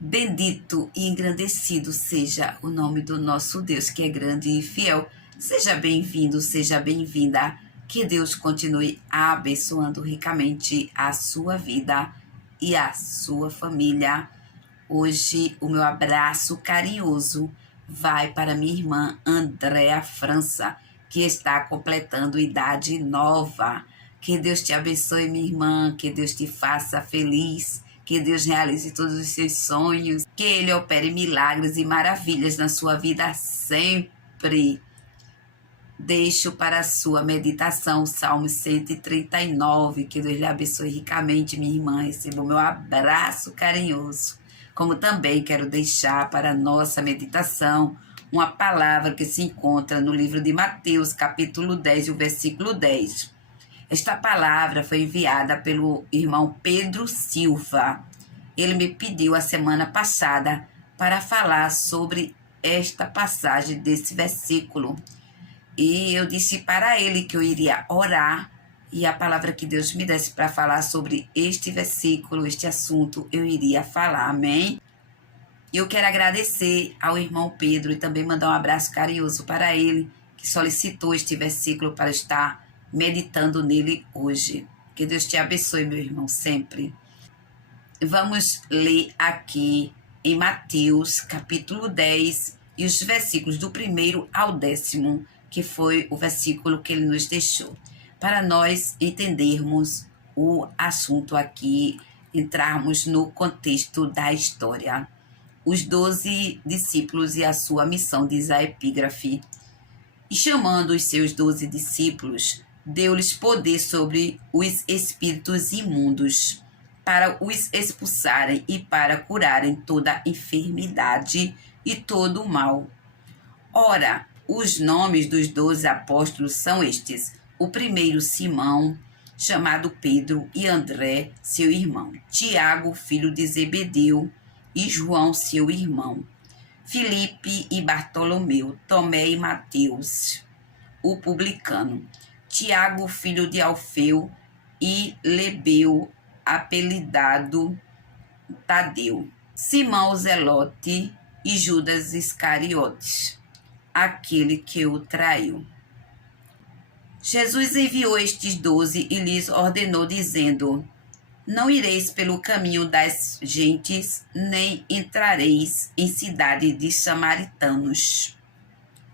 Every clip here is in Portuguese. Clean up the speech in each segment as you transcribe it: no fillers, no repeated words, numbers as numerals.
Bendito e engrandecido seja o nome do nosso Deus, que é grande e fiel. Seja bem-vindo, seja bem-vinda. Que Deus continue abençoando ricamente a sua vida e a sua família. Hoje, o meu abraço carinhoso vai para minha irmã Andréa França, que está completando idade nova. Que Deus te abençoe, minha irmã, que Deus te faça feliz, que Deus realize todos os seus sonhos, que Ele opere milagres e maravilhas na sua vida sempre. Deixo para a sua meditação o Salmo 139, que Deus lhe abençoe ricamente, minha irmã, receba o meu abraço carinhoso. Como também quero deixar para a nossa meditação uma palavra que se encontra no livro de Mateus, capítulo 10, e o versículo 10. Esta palavra foi enviada pelo irmão Pedro Silva. Ele me pediu a semana passada para falar sobre esta passagem desse versículo. E eu disse para ele que eu iria orar e a palavra que Deus me desse para falar sobre este versículo, este assunto, eu iria falar, amém? Eu quero agradecer ao irmão Pedro e também mandar um abraço carinhoso para ele, que solicitou este versículo para estar meditando nele hoje. Que Deus te abençoe, meu irmão, sempre. Vamos ler aqui em Mateus, capítulo 10, e os versículos do 1º ao 10º, que foi o versículo que ele nos deixou, para nós entendermos o assunto aqui, entrarmos no contexto da história. Os 12 discípulos e a sua missão, diz a epígrafe. E chamando os seus 12 discípulos, deu-lhes poder sobre os espíritos imundos, para os expulsarem e para curarem toda enfermidade e todo o mal. Ora, os nomes dos 12 apóstolos são estes: o primeiro, Simão, chamado Pedro, e André, seu irmão, Tiago, filho de Zebedeu, e João, seu irmão, Filipe e Bartolomeu, Tomé e Mateus, o publicano, Tiago, filho de Alfeu, e Lebeu, apelidado Tadeu, Simão Zelote e Judas Iscariotes, aquele que o traiu. Jesus enviou estes 12 e lhes ordenou, dizendo: não ireis pelo caminho das gentes, nem entrareis em cidade de samaritanos,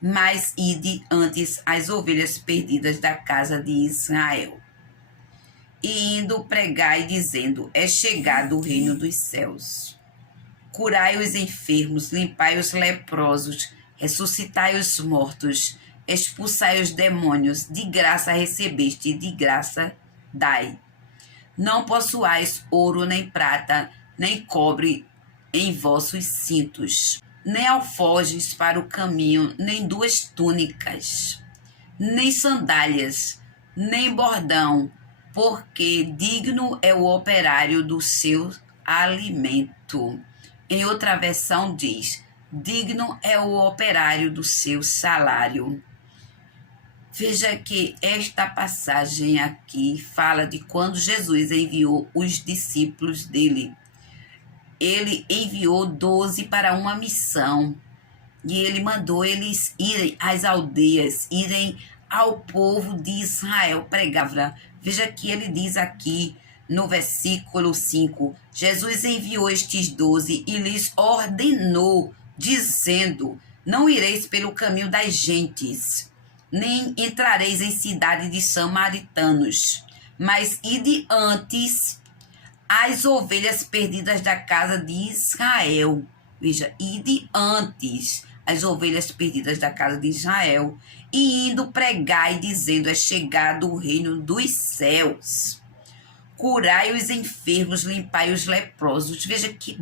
mas ide antes as ovelhas perdidas da casa de Israel. E indo pregai, dizendo: é chegado o reino dos céus. Curai os enfermos, limpai os leprosos, ressuscitai os mortos, expulsai os demônios, de graça recebeste, de graça dai. Não possuais ouro, nem prata, nem cobre em vossos cintos, nem alforjes para o caminho, nem 2 túnicas, nem sandálias, nem bordão, porque digno é o operário do seu alimento. Em outra versão diz: digno é o operário do seu salário. Veja que esta passagem aqui fala de quando Jesus enviou os discípulos dele. Ele enviou 12 para uma missão e ele mandou eles irem às aldeias, irem ao povo de Israel pregar. Veja que ele diz aqui no versículo 5, Jesus enviou estes 12 e lhes ordenou, dizendo: não ireis pelo caminho das gentes, nem entrareis em cidade de samaritanos, mas ide antes as ovelhas perdidas da casa de Israel. Veja, ide antes as ovelhas perdidas da casa de Israel, e indo pregai, dizendo: é chegado o reino dos céus. Curai os enfermos, limpai os leprosos. Veja que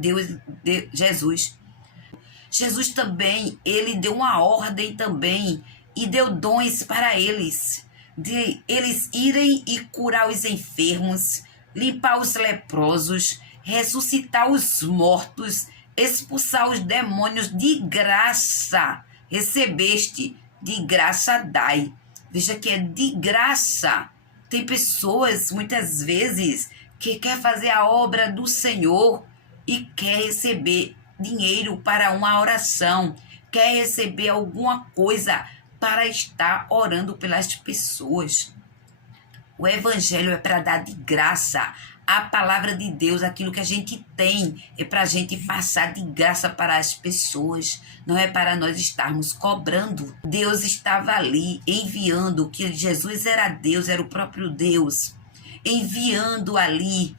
Jesus também, ele deu uma ordem também, e deu dons para eles, de eles irem e curar os enfermos, limpar os leprosos, ressuscitar os mortos, expulsar os demônios. De graça recebeste, de graça dai. Veja que é de graça. Tem pessoas, muitas vezes, que quer fazer a obra do Senhor e quer receber dinheiro para uma oração, quer receber alguma coisa para estar orando pelas pessoas. O evangelho é para dar de graça. A palavra de Deus, aquilo que a gente tem, é para a gente passar de graça para as pessoas. Não é para nós estarmos cobrando. Deus estava ali enviando, que Jesus era Deus, era o próprio Deus, enviando ali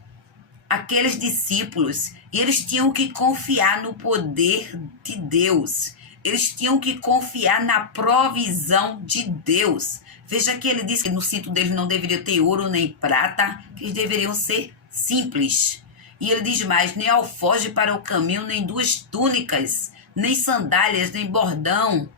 aqueles discípulos, e eles tinham que confiar no poder de Deus. Eles tinham que confiar na provisão de Deus. Veja que ele disse que no cinto deles não deveria ter ouro nem prata, que eles deveriam ser simples. E ele diz mais: nem alforje para o caminho, nem duas túnicas, nem sandálias, nem bordão,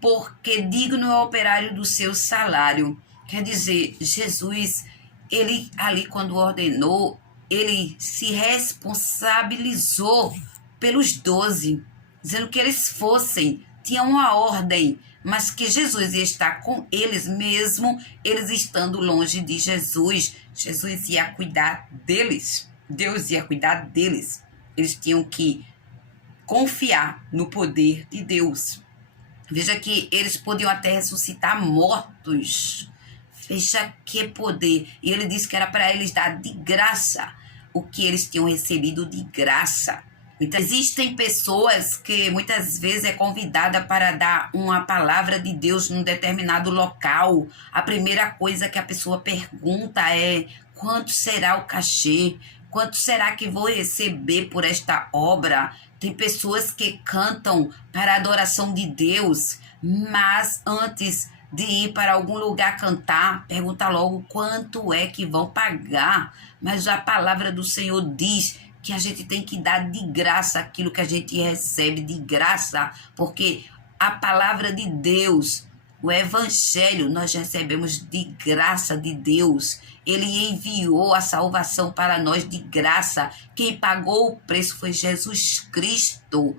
porque digno é o operário do seu salário. Quer dizer, Jesus, ele ali quando ordenou, ele se responsabilizou pelos 12, dizendo que eles fossem, tinham uma ordem, mas que Jesus ia estar com eles mesmo, eles estando longe de Jesus. Jesus ia cuidar deles, Deus ia cuidar deles. Eles tinham que confiar no poder de Deus. Veja que eles podiam até ressuscitar mortos. Veja que poder. E ele disse que era para eles dar de graça o que eles tinham recebido de graça. Então, existem pessoas que muitas vezes é convidada para dar uma palavra de Deus num determinado local. A primeira coisa que a pessoa pergunta é: quanto será o cachê? Quanto será que vou receber por esta obra? Tem pessoas que cantam para a adoração de Deus, mas antes de ir para algum lugar cantar, pergunta logo quanto é que vão pagar. Mas a palavra do Senhor diz que a gente tem que dar de graça aquilo que a gente recebe de graça, porque a palavra de Deus, o evangelho, nós recebemos de graça de Deus. Ele enviou a salvação para nós de graça. Quem pagou o preço foi Jesus Cristo.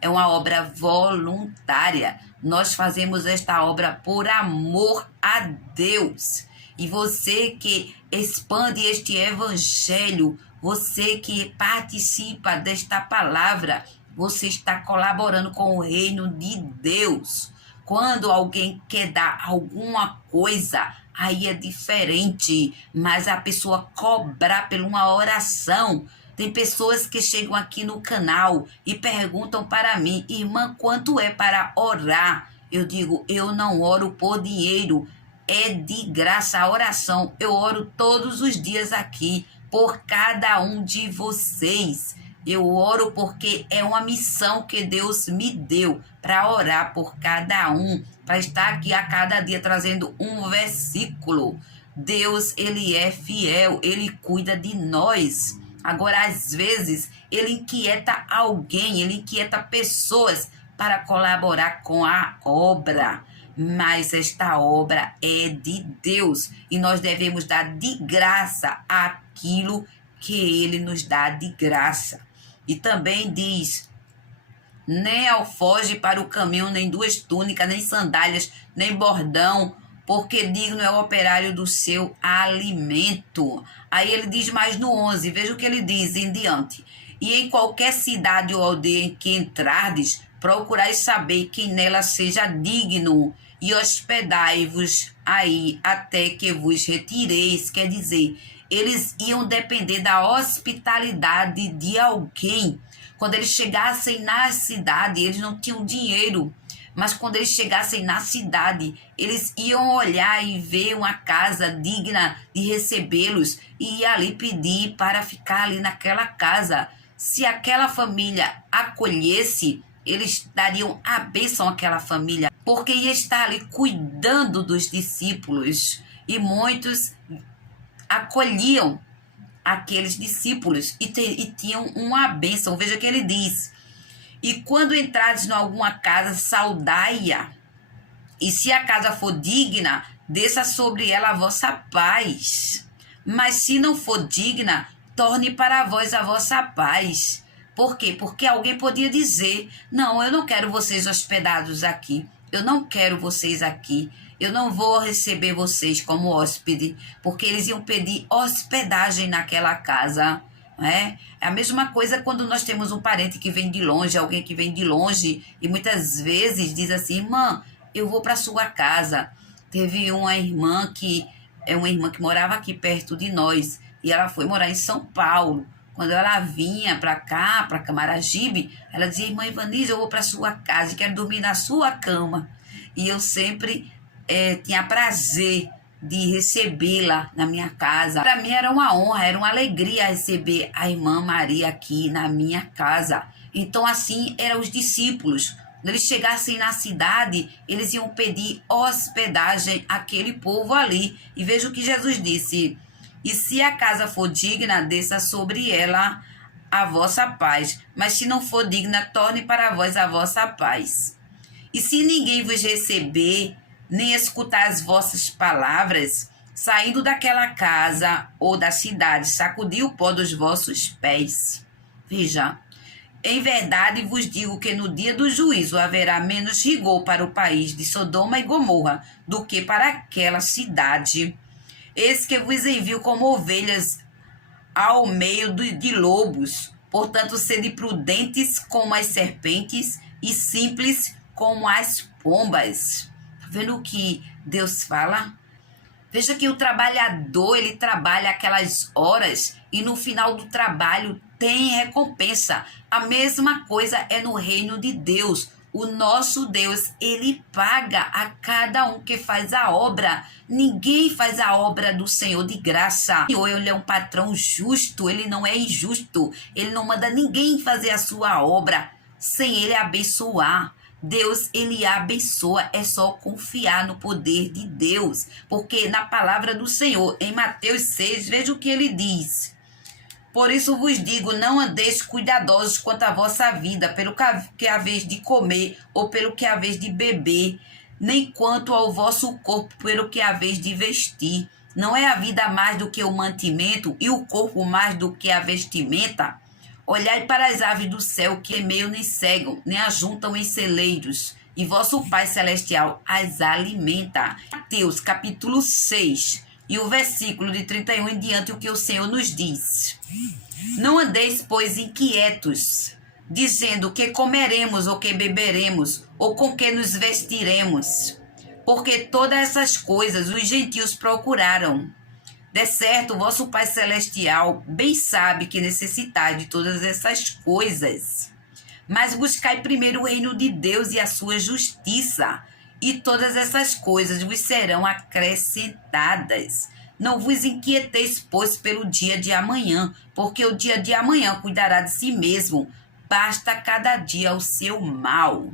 É uma obra voluntária. Nós fazemos esta obra por amor a Deus. E você que expande este evangelho, você que participa desta palavra, você está colaborando com o reino de Deus. Quando alguém quer dar alguma coisa, aí é diferente, mas a pessoa cobrar por uma oração. Tem pessoas que chegam aqui no canal e perguntam para mim: irmã, quanto é para orar? Eu digo: eu não oro por dinheiro, é de graça a oração. Eu oro todos os dias aqui por cada um de vocês. Eu oro porque é uma missão que Deus me deu para orar por cada um, para estar aqui a cada dia trazendo um versículo. Deus, ele é fiel, ele cuida de nós. Agora, às vezes, ele inquieta alguém, ele inquieta pessoas para colaborar com a obra. Mas esta obra é de Deus e nós devemos dar de graça aquilo que ele nos dá de graça. E também diz: nem alforje para o caminho, nem duas túnicas, nem sandálias, nem bordão, porque digno é o operário do seu alimento. Aí ele diz mais no 11, veja o que ele diz em diante: e em qualquer cidade ou aldeia em que entrardes, procurai saber quem nela seja digno, e hospedai-vos aí até que vos retireis. Quer dizer, eles iam depender da hospitalidade de alguém. Quando eles chegassem na cidade, eles não tinham dinheiro, mas quando eles chegassem na cidade, eles iam olhar e ver uma casa digna de recebê-los e ir ali pedir para ficar ali naquela casa. Se aquela família acolhesse, eles dariam a bênção àquela família, porque ia estar ali cuidando dos discípulos. E muitos acolhiam aqueles discípulos e tinham uma bênção. Veja que ele diz: e quando entrares em alguma casa, saudai-a, e se a casa for digna, desça sobre ela a vossa paz. Mas se não for digna, torne para vós a vossa paz. Por quê? Porque alguém podia dizer: não, eu não quero vocês hospedados aqui, eu não quero vocês aqui, eu não vou receber vocês como hóspede, porque eles iam pedir hospedagem naquela casa. não é? É a mesma coisa quando nós temos um parente que vem de longe, alguém que vem de longe, e muitas vezes diz assim, irmã, eu vou para sua casa. Teve uma irmã que morava aqui perto de nós, e ela foi morar em São Paulo. Quando ela vinha para cá, para Camaragibe, ela dizia, irmã Ivanise, eu vou para sua casa e quero dormir na sua cama. E eu sempre tinha prazer de recebê-la na minha casa. Para mim era uma honra, era uma alegria receber a irmã Maria aqui na minha casa. Então assim eram os discípulos. Quando eles chegassem na cidade, eles iam pedir hospedagem àquele povo ali. E veja o que Jesus disse, e se a casa for digna, desça sobre ela a vossa paz, mas se não for digna, torne para vós a vossa paz. E se ninguém vos receber, nem escutar as vossas palavras, saindo daquela casa ou da cidade, sacudi o pó dos vossos pés. Veja, em verdade vos digo que no dia do juízo haverá menos rigor para o país de Sodoma e Gomorra do que para aquela cidade. Eis que vos envio como ovelhas ao meio de lobos. Portanto, sede prudentes como as serpentes e simples como as pombas. Tá vendo o que Deus fala? Veja que o trabalhador, ele trabalha aquelas horas e no final do trabalho tem recompensa. A mesma coisa é no reino de Deus. O nosso Deus, ele paga a cada um que faz a obra. Ninguém faz a obra do Senhor de graça. Ele é um patrão justo, ele não é injusto. Ele não manda ninguém fazer a sua obra sem ele abençoar. Deus, ele abençoa, é só confiar no poder de Deus. Porque na palavra do Senhor, em Mateus 6, veja o que ele diz. Por isso vos digo, não andeis cuidadosos quanto à vossa vida, pelo que haveis de comer, ou pelo que haveis de beber, nem quanto ao vosso corpo, pelo que haveis de vestir. Não é a vida mais do que o mantimento, e o corpo mais do que a vestimenta? Olhai para as aves do céu, que semeiam nem cegam, nem ajuntam em celeiros, e vosso Pai Celestial as alimenta. Mateus capítulo 6. E o versículo de 31 em diante, o que o Senhor nos diz. Não andeis, pois, inquietos, dizendo que comeremos ou que beberemos, ou com que nos vestiremos. Porque todas essas coisas os gentios procuraram. De certo, vosso Pai Celestial bem sabe que necessitais de todas essas coisas. Mas buscai primeiro o reino de Deus e a sua justiça, e todas essas coisas vos serão acrescentadas. Não vos inquieteis, pois, pelo dia de amanhã, porque o dia de amanhã cuidará de si mesmo. Basta cada dia o seu mal.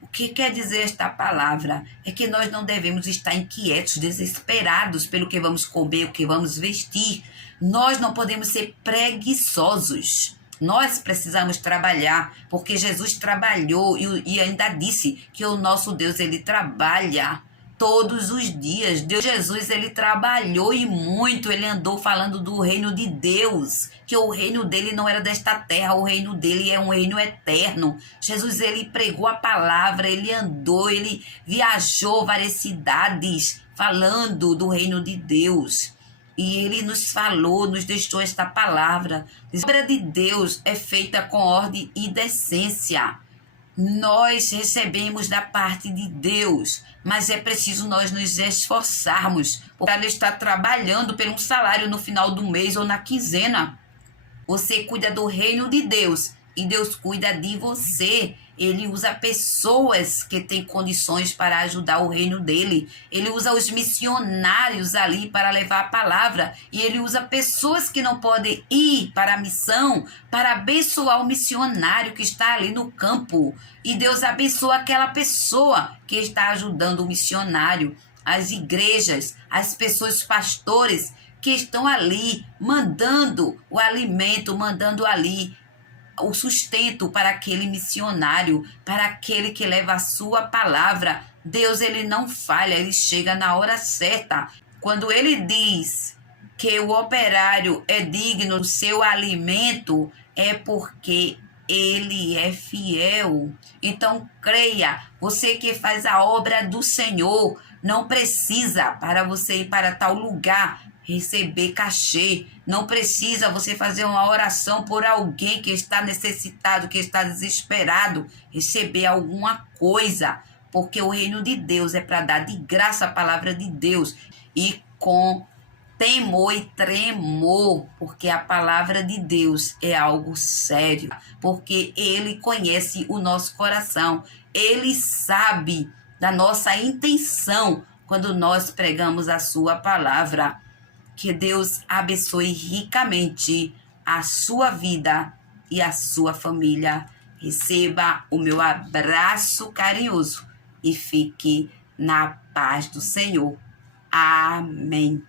O que quer dizer esta palavra? É que nós não devemos estar inquietos, desesperados pelo que vamos comer, o que vamos vestir. Nós não podemos ser preguiçosos. Nós precisamos trabalhar, porque Jesus trabalhou e ainda disse que o nosso Deus, ele trabalha todos os dias. Jesus, ele trabalhou e muito, ele andou falando do reino de Deus, que o reino dele não era desta terra, o reino dele é um reino eterno. Jesus, ele pregou a palavra, ele andou, ele viajou várias cidades falando do reino de Deus. E ele nos falou, nos deixou esta palavra. A obra de Deus é feita com ordem e decência. Nós recebemos da parte de Deus, mas é preciso nós nos esforçarmos, porque ela está trabalhando por um salário no final do mês ou na quinzena. Você cuida do reino de Deus e Deus cuida de você. Ele usa pessoas que têm condições para ajudar o reino dele. Ele usa os missionários ali para levar a palavra. E ele usa pessoas que não podem ir para a missão para abençoar o missionário que está ali no campo. E Deus abençoa aquela pessoa que está ajudando o missionário. As igrejas, as pessoas, os pastores que estão ali mandando o alimento, mandando ali o sustento para aquele missionário, para aquele que leva a sua palavra. Deus, ele não falha, ele chega na hora certa. Quando ele diz que o operário é digno do seu alimento, é porque ele é fiel. Então creia, você que faz a obra do Senhor, não precisa para você ir para tal lugar receber cachê. Não precisa você fazer uma oração por alguém que está necessitado, que está desesperado, receber alguma coisa. Porque o reino de Deus é para dar de graça a palavra de Deus. E com temor e tremor, porque a palavra de Deus é algo sério, porque Ele conhece o nosso coração, Ele sabe da nossa intenção quando nós pregamos a sua palavra. Que Deus abençoe ricamente a sua vida e a sua família. Receba o meu abraço carinhoso e fique na paz do Senhor. Amém.